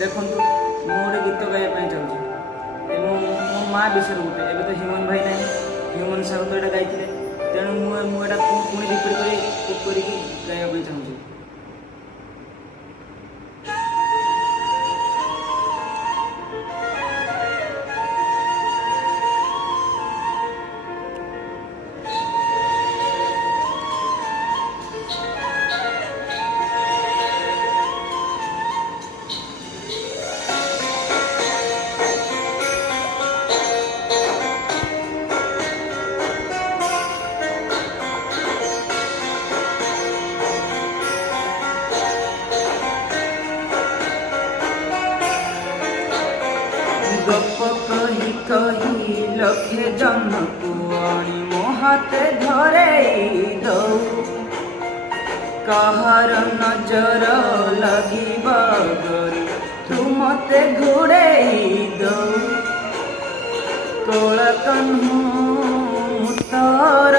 देखो ମୁଁ ଗୋଟେ ଗୀତ ଗାଇବା ପାଇଁ ଚାହୁଁଛି ମୋ ମା ବିଷୟରେ ଗୋଟେ ଏବେ ତ ହ୍ୟୁମାନ ଭାଇ ନାହିଁ ହ୍ୟୁମାନ ସାର୍ ତ ଏଇଟା ଗାଇଥିଲେ ତେଣୁ ମୁଁ ଏଇଟା ପୁଣି ରିପିଟ୍ କରିକି ଗାଇବା ପାଇଁ ଚାହୁଁଛି। गप कही कही लखे जन कुआणी मो हाथे धरे दऊ कहार नजर लगिबा गरी तू मते घोड़े दऊ कोला कन्हू मुतर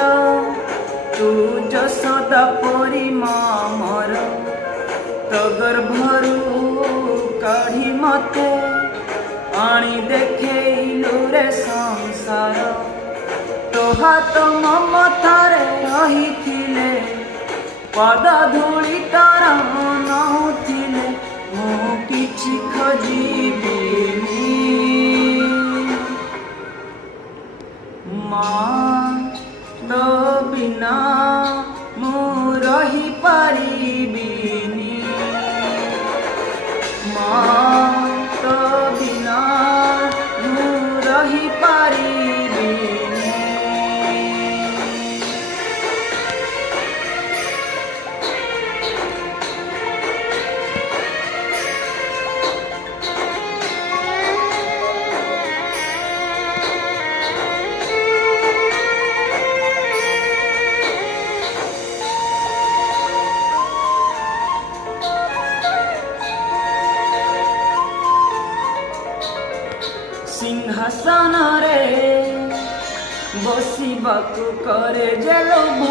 तू जसोदा परी मामर तो गर्भरू काढ़ी मते आनी देखैलु रे संसार तो हाथ ममतारे रही पद धूली तार नहुथिले मु किछि खोजिबिनी माँ तो बिना मु रही पारिबिनी माँ तो बिना मु रही पारिबिनी। सिंहासन रे बसिबाकु करे जे लोभ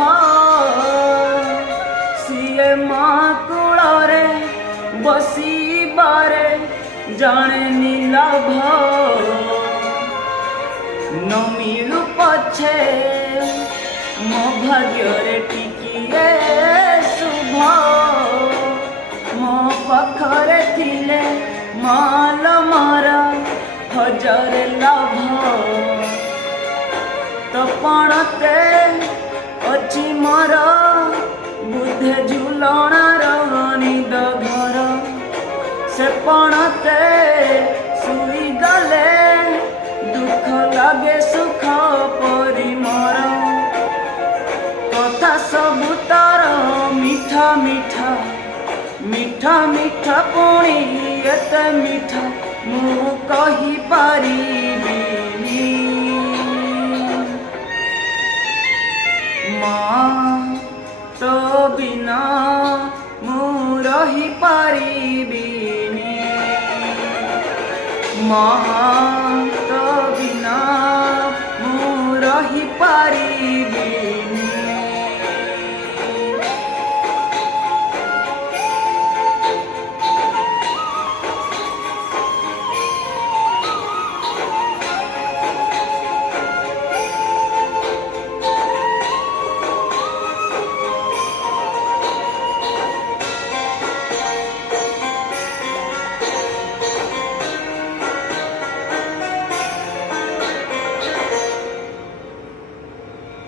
सीए माकुल रे बसिबारे जाने नीलाभ न मिलु पछे मो भाग्य रे टिकिए शुभ मो पाखरे थिले माल मारा हजार लाभ तो पणते अच्छी मोर बुद्धे झुलणार निद घर से पणते सुई गले दुख लगे सुख परी मोर कथा सबु तार मीठा मीठा मीठा मीठा पुणी एते मीठा मु कही पारिबिनी माँ तो बिना मु रही पारिबिनी माँ तो बिना मु रही पारिबिनी।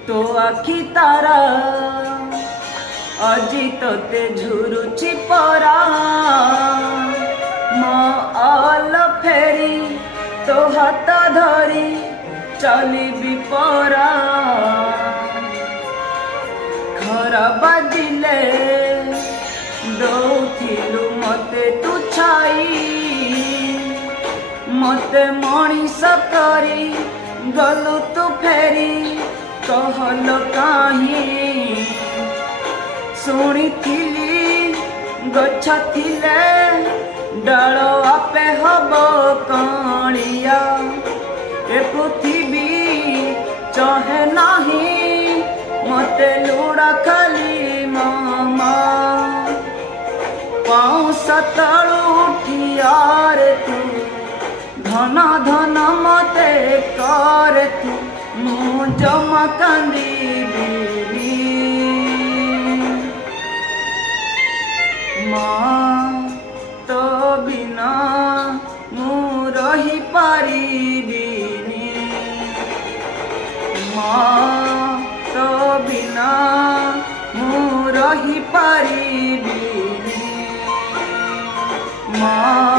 तो आखि तारा अजी तोते झुरुची परा माल फेरी तो हाथ धरी चली परा खरा बाजिले दौथिलु मते तू छाई मते मणिष करी गलु तू फेरी कहल काहीं शुणी गछ थिले डाल आपे हब कणिया ए पृथ्वी चाहे नाही मते लुड़ा खाली मामा पाँव सतलु उठिया प्यार तू धन धन मते कर तू मु जमा कांदिबिनी माँ तो बिना मु रही पारिबिनी माँ तो बिना मु रही पारिबिनी माँ